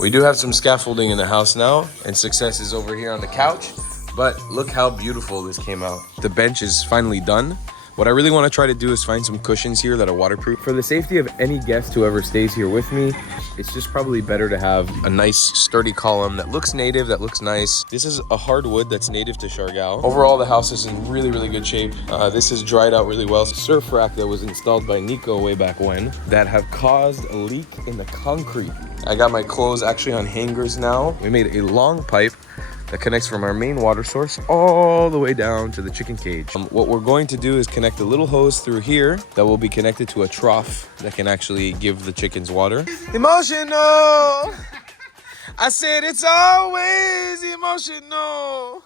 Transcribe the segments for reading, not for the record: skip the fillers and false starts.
We do have some scaffolding in the house now, and Success is over here on the couch. But look how beautiful this came out. The bench is finally done. What I really want to try to do is find some cushions here that are waterproof. For the safety of any guest who ever stays here with me, it's just probably better to have a nice sturdy column that looks native, that looks nice. This is a hardwood that's native to Siargao. Overall, the house is in really, really good shape. This is dried out really well. Surf rack that was installed by Nico way back when that have caused a leak in the concrete. I got my clothes actually on hangers now. We made a long pipe that connects from our main water source all the way down to the chicken cage. What we're going to do is connect a little hose through here that will be connected to a trough that can actually give the chickens water. Emotional! I said it's always emotional.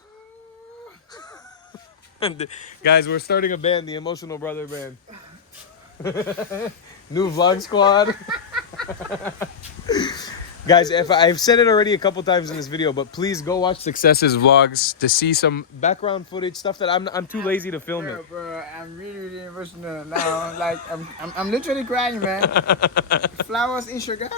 Guys, we're starting a band, the Emotional Brother Band. New vlog squad. Guys, if I've said it already a couple times in this video, but please go watch Success's vlogs to see some background footage, stuff that I'm too lazy to film it. Bro, I'm really, really emotional now. Like, I'm literally crying, man. Flowers in Siargao.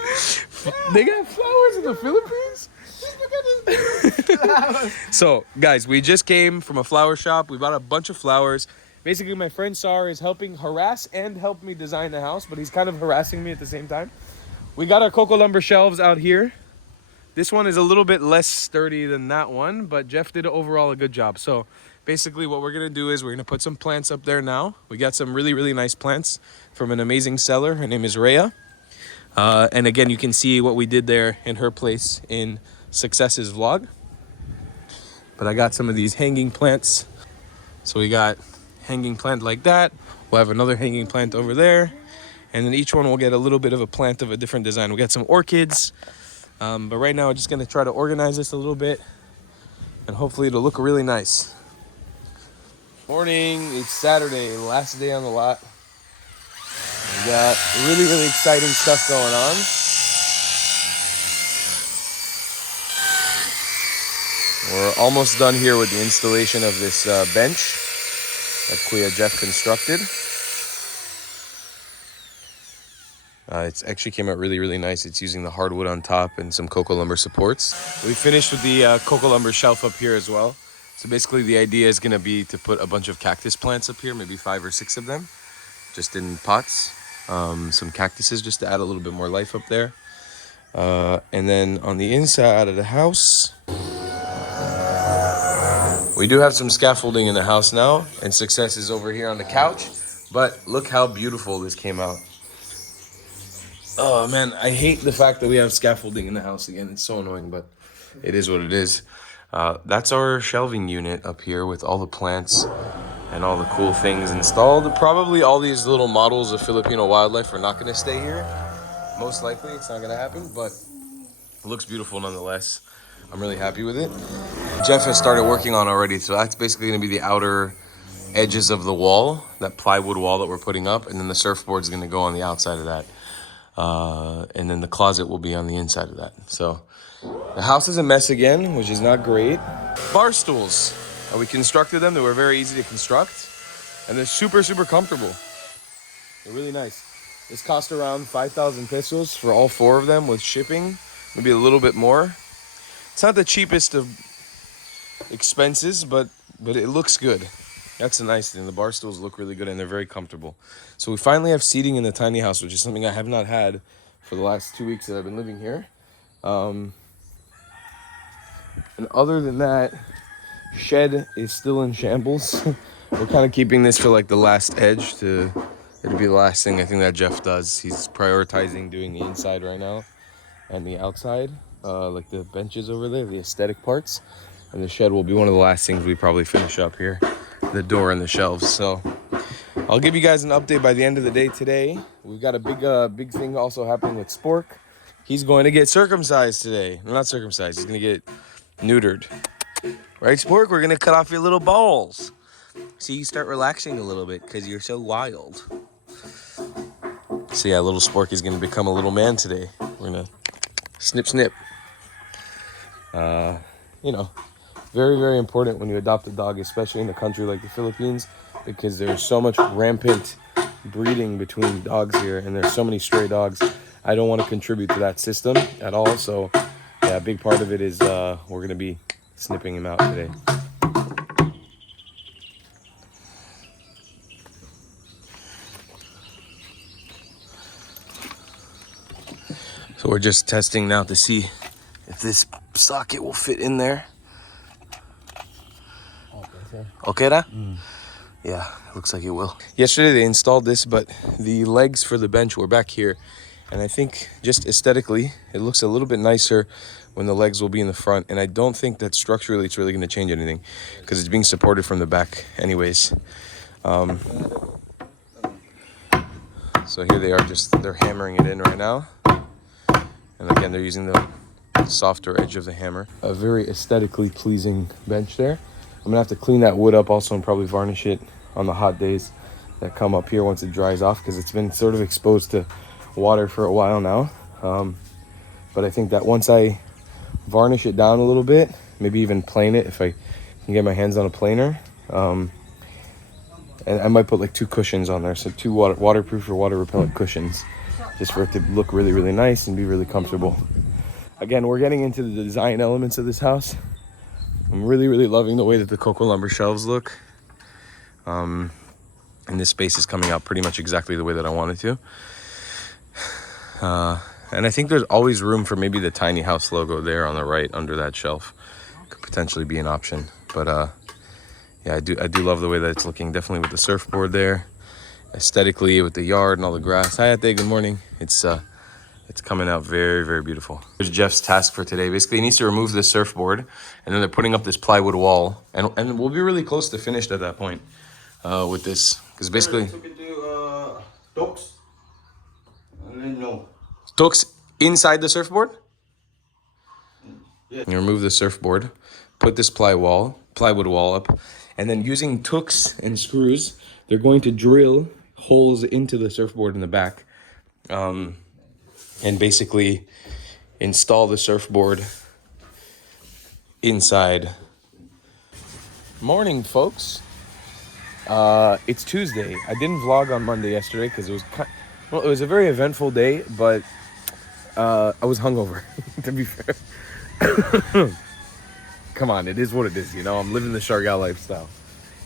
Yeah. They got flowers in the Philippines? Just look at this flowers. So, guys, we just came from a flower shop. We bought a bunch of flowers. Basically, my friend Sar is helping harass and help me design the house, but he's kind of harassing me at the same time. We got our cocoa lumber shelves out here. This one is a little bit less sturdy than that one, but Jeff did overall a good job. So basically what we're gonna do is we're gonna put some plants up there now. We got some really, really nice plants from an amazing seller. Her name is Rhea. And again, you can see what we did there in her place in Success's vlog. But I got some of these hanging plants. So we got hanging plant like that. We'll have another hanging plant over there. And then each one will get a little bit of a plant of a different design. We got some orchids. But right now, we're just going to try to organize this a little bit. And hopefully it'll look really nice. Morning. It's Saturday. Last day on the lot. We got really, really exciting stuff going on. We're almost done here with the installation of this bench that Kuya Jeff constructed. It's actually came out really, really nice. It's using the hardwood on top and some cocoa lumber supports. We finished with the cocoa lumber shelf up here as well. So basically the idea is gonna be to put a bunch of cactus plants up here, maybe 5 or 6 of them, just in pots. Some cactuses just to add a little bit more life up there. And then on the inside of the house, we do have some scaffolding in the house now, and Success is over here on the couch. But look how beautiful this came out. Oh man, I hate the fact that we have scaffolding in the house again. It's so annoying, but it is what it is. That's our shelving unit up here with all the plants and all the cool things installed. Probably all these little models of Filipino wildlife are not going to stay here. Most likely, it's not going to happen, but it looks beautiful nonetheless. I'm really happy with it. Jeff has started working on already, so that's basically going to be the outer edges of the wall, that plywood wall that we're putting up, and then the surfboard is going to go on the outside of that. And then the closet will be on the inside of that. So the house is a mess again, which is not great. Bar stools. We constructed them. They were very easy to construct. And they're super, super comfortable. They're really nice. This cost around 5,000 pesos for all 4 of them with shipping. Maybe a little bit more. It's not the cheapest of expenses, but it looks good. That's the nice thing. The bar stools look really good and they're very comfortable. So we finally have seating in the tiny house, which is something I have not had for the last 2 weeks that I've been living here. And other than that, shed is still in shambles. We're kind of keeping this for like the last edge it'll be the last thing I think that Jeff does. He's prioritizing doing the inside right now and the outside, like the benches over there, the aesthetic parts. And the shed will be one of the last things we probably finish up here. The door and the shelves. So I'll give you guys an update by the end of the day today. We've got a big thing also happening with Spork. He's going to get circumcised today. No, not circumcised. He's going to get neutered. Right, Spork? We're going to cut off your little balls. So you start relaxing a little bit because you're so wild. So yeah, little Spork is going to become a little man today. We're going to snip, snip. You know, very, very important when you adopt a dog, especially in a country like the Philippines, because there's so much rampant breeding between dogs here and there's so many stray dogs. I don't want to contribute to that system at all, so yeah, a big part of it is we're gonna be snipping him out today. So we're just testing now to see if this socket will fit in there. Okay, da? Yeah, looks like it will. Yesterday they installed this, but the legs for the bench were back here. And I think just aesthetically, it looks a little bit nicer when the legs will be in the front. And I don't think that structurally it's really gonna change anything because it's being supported from the back anyways. So here they are, they're hammering it in right now. And again, they're using the softer edge of the hammer. A very aesthetically pleasing bench there. I'm gonna have to clean that wood up also and probably varnish it on the hot days that come up here once it dries off, because it's been sort of exposed to water for a while now. But I think that once I varnish it down a little bit, maybe even plane it if I can get my hands on a planer, and I might put like 2 cushions on there, so 2 waterproof or water repellent cushions, just for it to look really, really nice and be really comfortable. Again, we're getting into the design elements of this house. I'm really, really loving the way that the cocoa lumber shelves look. And this space is coming out pretty much exactly the way that I wanted to. And I think there's always room for maybe the tiny house logo there on the right under that shelf. Could potentially be an option. But yeah, I do love the way that it's looking. Definitely with the surfboard there. Aesthetically with the yard and all the grass. Hi Ate, good morning. It's coming out very, very beautiful. Here's Jeff's task for today. Basically, he needs to remove this surfboard, and then they're putting up this plywood wall, and we'll be really close to finished at that point with this, because basically Docks. No. Tooks inside the surfboard. Yeah. You remove the surfboard, put this plywood wall up, and then using tooks and screws, they're going to drill holes into the surfboard in the back. And basically install the surfboard inside. Morning, folks. It's Tuesday. I didn't vlog on Monday yesterday because it was a very eventful day, but I was hungover, to be fair. Come on, it is what it is, you know? I'm living the Siargao lifestyle.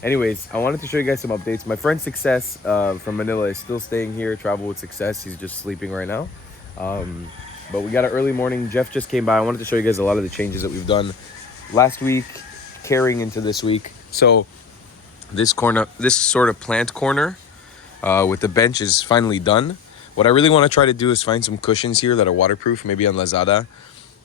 Anyways, I wanted to show you guys some updates. My friend Success from Manila is still staying here, Travel with Success. He's just sleeping right now. But we got an early morning. Jeff just came by. I wanted to show you guys a lot of the changes that we've done last week, carrying into this week. So this sort of plant corner with the bench is finally done. What I really want to try to do is find some cushions here that are waterproof, maybe on Lazada,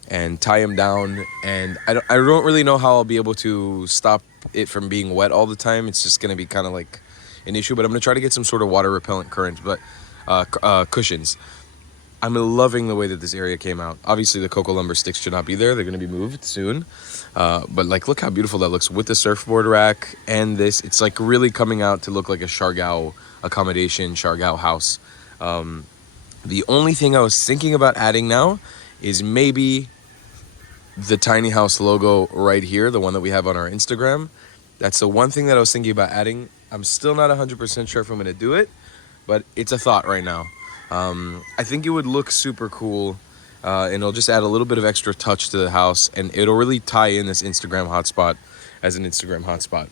and tie them down. And I don't really know how I'll be able to stop it from being wet all the time. It's just going to be kind of like an issue, but I'm going to try to get some sort of water repellent cushions. I'm loving the way that this area came out. Obviously, the cocoa lumber sticks should not be there. They're going to be moved soon. But like, look how beautiful that looks with the surfboard rack and this. It's like really coming out to look like a Siargao accommodation, Siargao house. The only thing I was thinking about adding now is maybe the tiny house logo right here, the one that we have on our Instagram. That's the one thing that I was thinking about adding. I'm still not 100% sure if I'm going to do it, but it's a thought right now. I think it would look super cool, and it'll just add a little bit of extra touch to the house, and it'll really tie in this Instagram hotspot as an Instagram hotspot.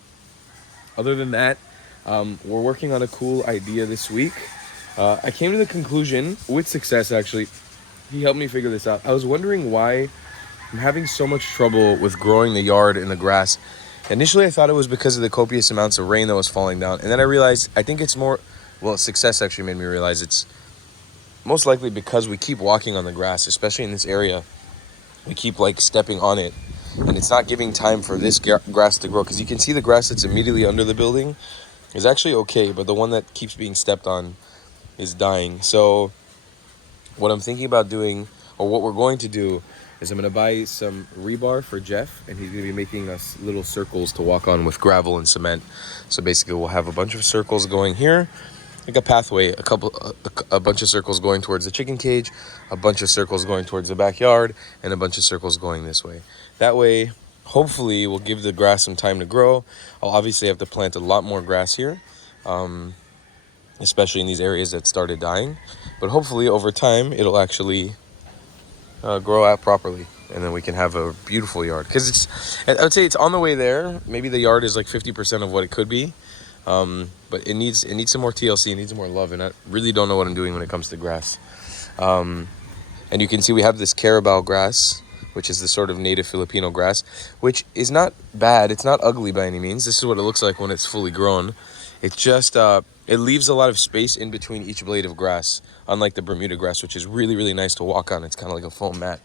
Other than that, we're working on a cool idea this week. I came to the conclusion with Success, actually. He helped me figure this out. I was wondering why I'm having so much trouble with growing the yard and the grass. Initially, I thought it was because of the copious amounts of rain that was falling down, and then I realized I think it's more, well, Success actually made me realize it's most likely because we keep walking on the grass, especially in this area. We keep like stepping on it, and it's not giving time for this grass to grow, because you can see the grass that's immediately under the building is actually okay, but the one that keeps being stepped on is dying. So what I'm thinking about doing, or what we're going to do, is I'm going to buy some rebar for Jeff, and he's going to be making us little circles to walk on with gravel and cement. So basically we'll have a bunch of circles going here, like a pathway, a bunch of circles going towards the chicken cage, a bunch of circles going towards the backyard, and a bunch of circles going this way. That way, hopefully, we'll give the grass some time to grow. I'll obviously have to plant a lot more grass here, especially in these areas that started dying. But hopefully, over time, it'll actually grow out properly. and then we can have a beautiful yard. Because I would say it's on the way there. Maybe the yard is like 50% of what it could be. But it needs some more TLC, it needs more love, and I really don't know what I'm doing when it comes to grass. And you can see we have this Carabao grass, which is the sort of native Filipino grass, which is not bad. It's not ugly by any means. This is what it looks like when it's fully grown. It's just, it leaves a lot of space in between each blade of grass, unlike the Bermuda grass, which is really, really nice to walk on. It's kind of like a foam mat.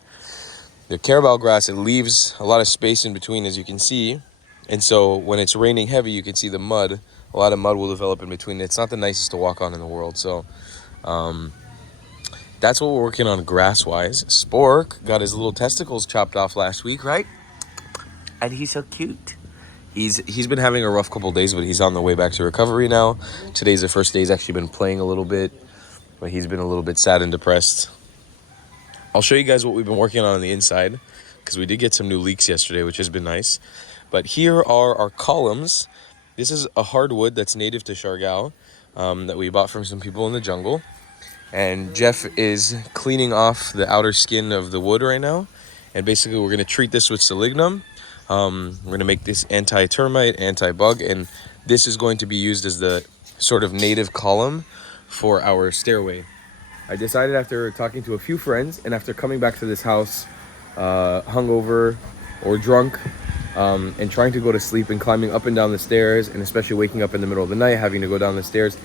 The Carabao grass, it leaves a lot of space in between, as you can see. And so when it's raining heavy, you can see the mud. A lot of mud will develop in between. It's not the nicest to walk on in the world. So that's what we're working on grass-wise. Spork got his little testicles chopped off last week, right? And he's so cute. He's been having a rough couple days, but he's on the way back to recovery now. Today's the first day he's actually been playing a little bit, but he's been a little bit sad and depressed. I'll show you guys what we've been working on the inside, because we did get some new leeks yesterday, which has been nice. But here are our columns. This is a hardwood that's native to Siargao that we bought from some people in the jungle. And Jeff is cleaning off the outer skin of the wood right now. And basically we're going to treat this with selignum. We're going to make this anti-termite, anti-bug, and this is going to be used as the sort of native column for our stairway. I decided after talking to a few friends and after coming back to this house hungover or drunk and trying to go to sleep and climbing up and down the stairs, and especially waking up in the middle of the night having to go down the stairs,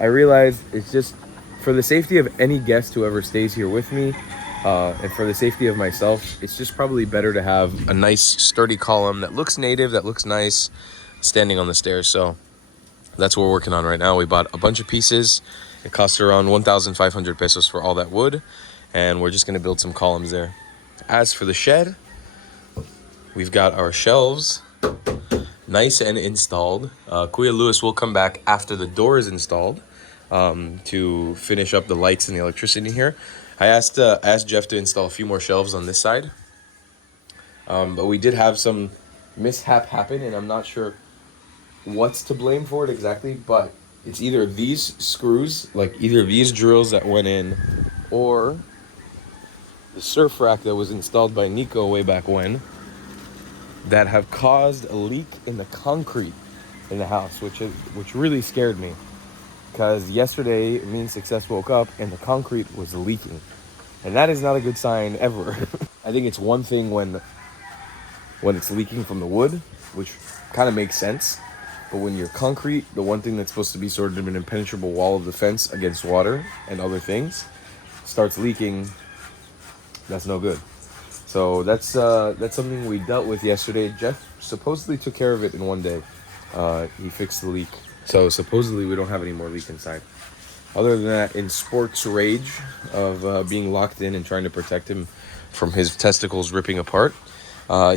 I realized it's just for the safety of any guest who ever stays here with me and for the safety of myself, it's just probably better to have a nice sturdy column that looks native, that looks nice, standing on the stairs. So that's what we're working on right now. We bought a bunch of pieces. It cost around 1,500 pesos for all that wood, and we're just going to build some columns there. As for the shed, we've got our shelves nice and installed. Kuya Lewis will come back after the door is installed to finish up the lights and the electricity here. I asked Jeff to install a few more shelves on this side, but we did have some mishap happen, and I'm not sure what's to blame for it exactly, but it's either these screws, like either these drills that went in, or the surf rack that was installed by Nico way back when, that have caused a leak in the concrete in the house, which really scared me. Because yesterday, me and Success woke up and the concrete was leaking. And that is not a good sign ever. I think it's one thing when it's leaking from the wood, which kind of makes sense. But when your concrete, the one thing that's supposed to be sort of an impenetrable wall of defense against water and other things, starts leaking, that's no good. So that's something we dealt with yesterday. Jeff supposedly took care of it in one day. He fixed the leak. So supposedly we don't have any more leak inside. Other than that, in Sport's rage of being locked in and trying to protect him from his testicles ripping apart,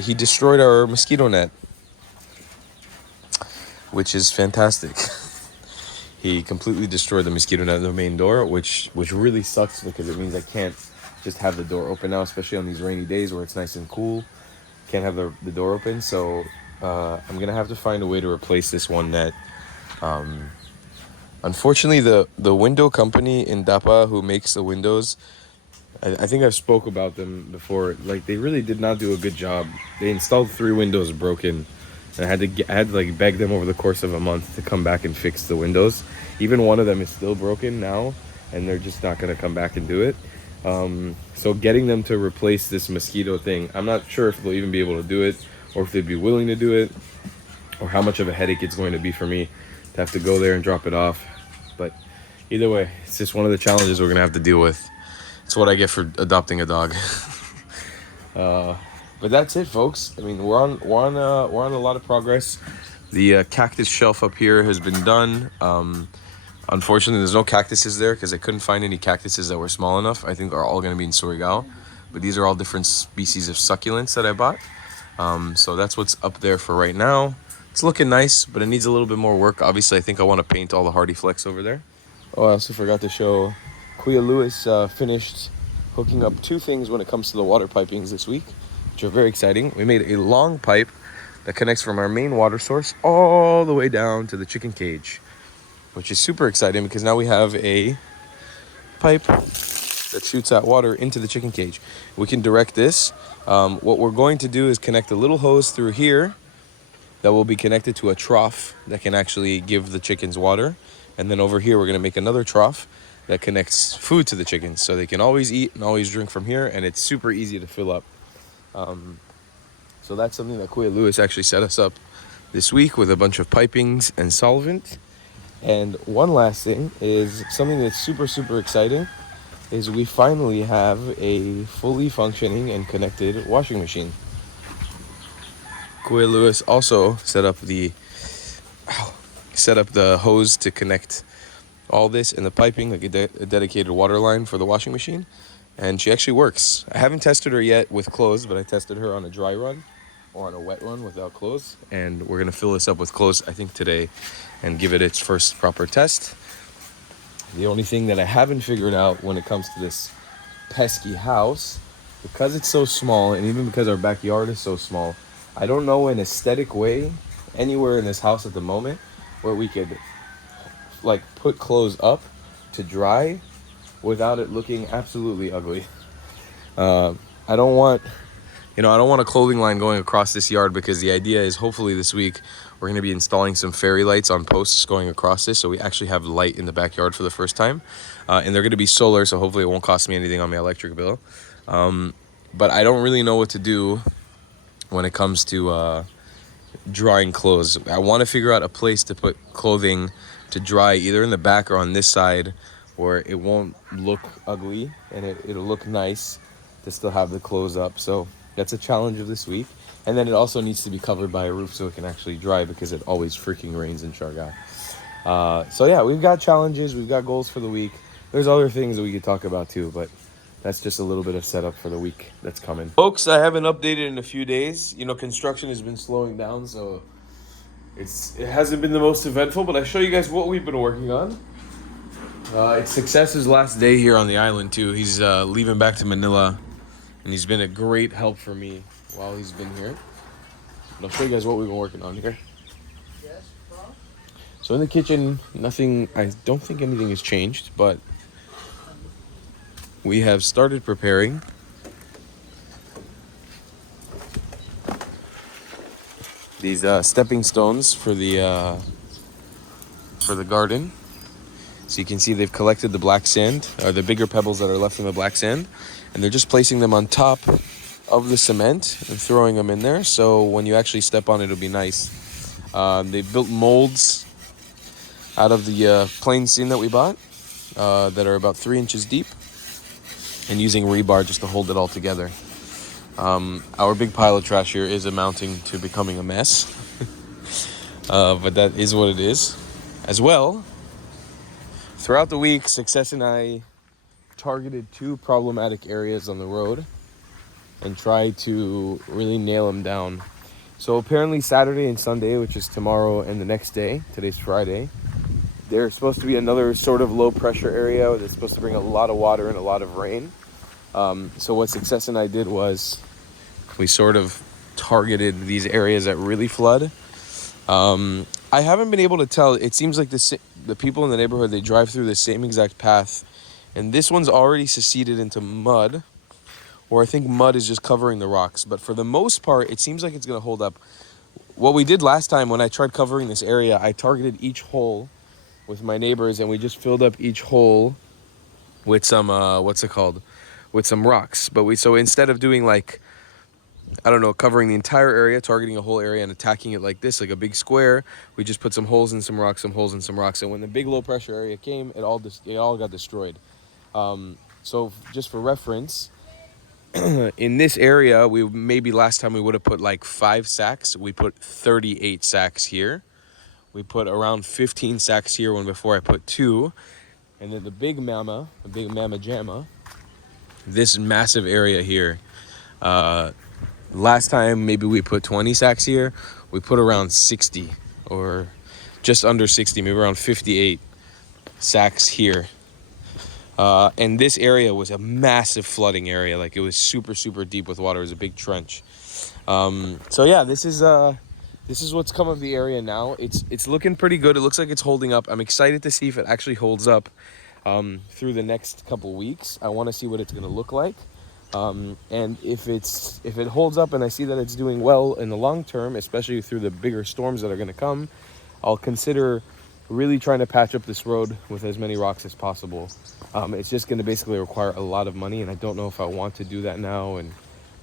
he destroyed our mosquito net, which is fantastic. He completely destroyed the mosquito net in the main door, which really sucks because it means I can't just have the door open now, especially on these rainy days where it's nice and cool. Can't have the door open, so I'm gonna have to find a way to replace this one net. Unfortunately, the window company in Dapa who makes the windows, I think I've spoke about them before. Like, they really did not do a good job. They installed 3 windows broken, and I had to like beg them over the course of a month to come back and fix the windows. Even one of them is still broken now, and they're just not gonna come back and do it. So getting them to replace this mosquito thing, I'm not sure if they'll even be able to do it, or if they'd be willing to do it, or how much of a headache it's going to be for me to have to go there and drop it off. But either way, it's just one of the challenges we're gonna have to deal with. It's what I get for adopting a dog. But that's it, folks. I mean, we're on a lot of progress. The cactus shelf up here has been done. Unfortunately, there's no cactuses there because I couldn't find any cactuses that were small enough. I think are all going to be in Siargao. But these are all different species of succulents that I bought. So that's what's up there for right now. It's looking nice, but it needs a little bit more work. Obviously, I think I want to paint all the hardy flecks over there. Oh, I also forgot to show Kuya Lewis finished hooking up 2 things when it comes to the water pipings this week, which are very exciting. We made a long pipe that connects from our main water source all the way down to the chicken cage, which is super exciting because now we have a pipe that shoots out water into the chicken cage. We can direct this. What we're going to do is connect a little hose through here that will be connected to a trough that can actually give the chickens water. And then over here, we're gonna make another trough that connects food to the chickens so they can always eat and always drink from here, and it's super easy to fill up. So that's something that Kuya Lewis actually set us up this week with a bunch of pipings and solvent. And one last thing is something that's super, super exciting is we finally have a fully functioning and connected washing machine. Kuya Lewis also set up the hose to connect all this and the piping, like a dedicated water line for the washing machine. And she actually works. I haven't tested her yet with clothes, but I tested her on a dry run or on a wet run without clothes. And we're gonna fill this up with clothes, I think, today and give it its first proper test. The only thing that I haven't figured out when it comes to this pesky house, because it's so small and even because our backyard is so small, I don't know an aesthetic way anywhere in this house at the moment where we could like put clothes up to dry without it looking absolutely ugly. I don't want a clothing line going across this yard, because the idea is hopefully this week we're going to be installing some fairy lights on posts going across this, so we actually have light in the backyard for the first time. And they're going to be solar, so hopefully it won't cost me anything on my electric bill. But I don't really know what to do when it comes to drying clothes. I want to figure out a place to put clothing to dry either in the back or on this side where it won't look ugly and it'll look nice to still have the clothes up. So that's a challenge of this week. And then it also needs to be covered by a roof so it can actually dry, because it always freaking rains in Siargao. So yeah, we've got challenges, we've got goals for the week. There's other things that we could talk about too, but that's just a little bit of setup for the week that's coming. Folks, I haven't updated in a few days. You know, construction has been slowing down, so it hasn't been the most eventful, but I show you guys what we've been working on. It's Success's last day here on the island too. He's leaving back to Manila, and he's been a great help for me while he's been here. But I'll show you guys what we've been working on here. Yes, bro. So in the kitchen, I don't think anything has changed, but we have started preparing these stepping stones for the garden. So you can see they've collected the black sand, or the bigger pebbles that are left in the black sand, and they're just placing them on top of the cement and throwing them in there. So when you actually step on it, it'll be nice. They built molds out of the plain sand that we bought that are about 3 inches deep, and using rebar just to hold it all together. Our big pile of trash here is amounting to becoming a mess. But that is what it is. As well, throughout the week, Success and I targeted 2 problematic areas on the road and tried to really nail them down. So apparently Saturday and Sunday, which is tomorrow and the next day, today's Friday, there's supposed to be another sort of low pressure area that's supposed to bring a lot of water and a lot of rain. So what Success and I did was we sort of targeted these areas that really flood. I haven't been able to tell. It seems like the people in the neighborhood, they drive through the same exact path, and this one's already seceded into mud, or I think mud is just covering the rocks. But for the most part, it seems like it's going to hold up. What we did last time when I tried covering this area, I targeted each hole with my neighbors, and we just filled up each hole with some with some rocks. But so instead of doing like, I don't know, covering the entire area, targeting a whole area and attacking it like this, like a big square, we just put some holes in some rocks, some holes in some rocks. And when the big low pressure area came, it all got destroyed. So just for reference, in this area, maybe last time we would have put like 5 sacks. We put 38 sacks here. We put around 15 sacks here when before I put 2. And then the big mama jamma, this massive area here, last time maybe we put 20 sacks here. We put around 60 or just under 60, maybe around 58 sacks here. And this area was a massive flooding area. Like, it was super, super deep with water. It was a big trench. So yeah, this is what's come of the area now. It's looking pretty good. It looks like it's holding up. I'm excited to see if it actually holds up. through the next couple weeks. I want to see what it's going to look like. And if it holds up and I see that it's doing well in the long term, especially through the bigger storms that are going to come, I'll consider really trying to patch up this road with as many rocks as possible. It's just going to basically require a lot of money, and I don't know if I want to do that now and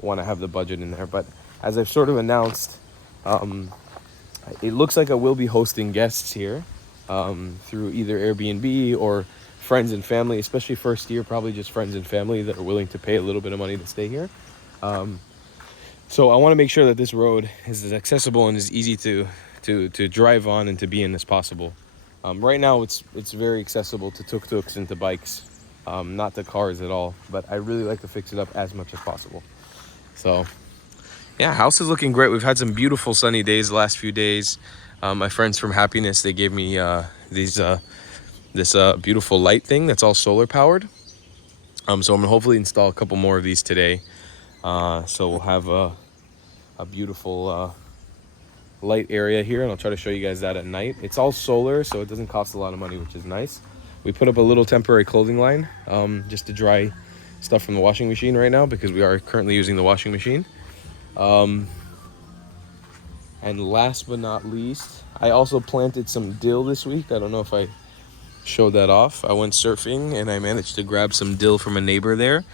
want to have the budget in there. But as I've sort of announced, it looks like I will be hosting guests here through either Airbnb or friends and family, especially first year, probably just friends and family that are willing to pay a little bit of money to stay here. So I want to make sure that this road is as accessible and as easy to drive on and to be in as possible. Right now it's very accessible to tuk-tuks and to bikes, not to cars at all, but I really like to fix it up as much as possible. So yeah, house is looking great. We've had some beautiful sunny days the last few days. My friends from Happiness, they gave me this beautiful light thing that's all solar powered. So I'm gonna hopefully install a couple more of these today. So we'll have a beautiful light area here, and I'll try to show you guys that at night. It's all solar, so it doesn't cost a lot of money, which is nice. We put up a little temporary clothing line just to dry stuff from the washing machine right now, because we are currently using the washing machine. And last but not least, I also planted some dill this week. I don't know if I showed that off. I went surfing and I managed to grab some dill from a neighbor there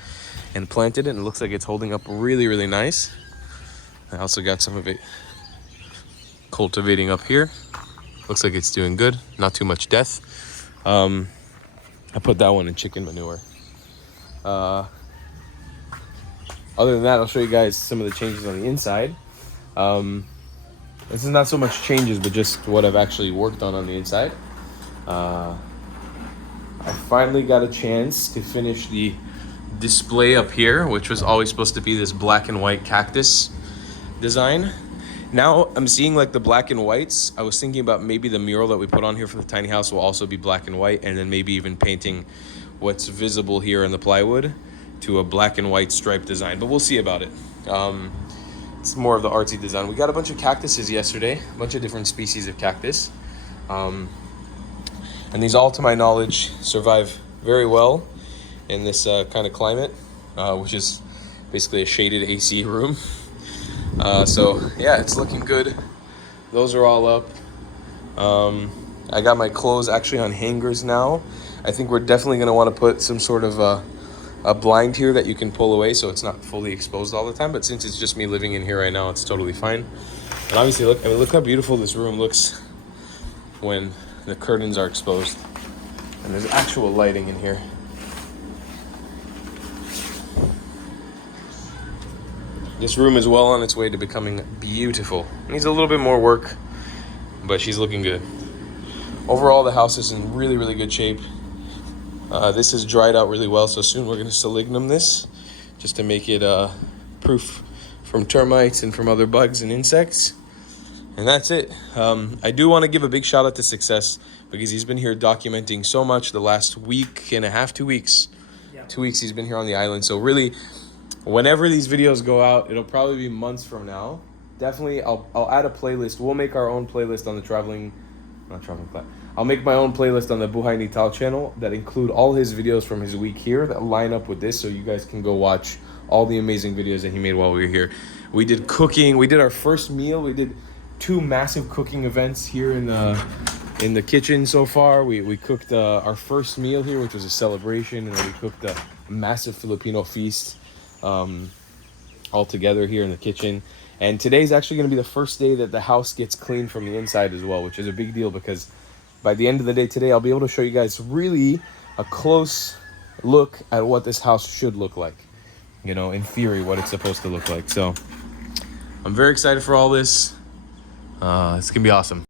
and planted it, and it looks like it's holding up really, really nice. I also got some of it cultivating up here. Looks like it's doing good, not too much death. I put that one in chicken manure. Other than that, I'll show you guys some of the changes on the inside. This is not so much changes, but just what I've actually worked on the inside. I finally got a chance to finish the display up here, which was always supposed to be this black and white cactus design. Now I'm seeing like the black and whites. I was thinking about maybe the mural that we put on here for the tiny house will also be black and white, and then maybe even painting what's visible here in the plywood to a black and white stripe design, but we'll see about it. It's more of the artsy design. We got a bunch of cactuses yesterday, a bunch of different species of cactus. And these all, to my knowledge, survive very well in this kind of climate, which is basically a shaded AC room. So yeah, it's looking good. Those are all up. I got my clothes actually on hangers now. I think we're definitely going to want to put some sort of a blind here that you can pull away so it's not fully exposed all the time. But since it's just me living in here right now, it's totally fine. And obviously, look how beautiful this room looks when the curtains are exposed. And there's actual lighting in here. This room is well on its way to becoming beautiful. Needs a little bit more work, but she's looking good. Overall, the house is in really, really good shape. This has dried out really well, so soon we're going to selignum this just to make it proof from termites and from other bugs and insects. And that's it. I do want to give a big shout out to Success, because he's been here documenting so much the last week and a half, 2 weeks. Yeah. 2 weeks he's been here on the island. So really, whenever these videos go out, it'll probably be months from now. Definitely, I'll add a playlist. We'll make our own playlist on the I'll make my own playlist on the Buhay Nital channel that include all his videos from his week here that line up with this, so you guys can go watch all the amazing videos that he made while we were here. We did cooking. We did our first meal. We did 2 massive cooking events here in the kitchen so far. We cooked our first meal here, which was a celebration, and then we cooked a massive Filipino feast all together here in the kitchen. And today's actually going to be the first day that the house gets cleaned from the inside as well, which is a big deal, because by the end of the day today, I'll be able to show you guys really a close look at what this house should look like. You know, in theory, what it's supposed to look like. So I'm very excited for all this. It's going to be awesome.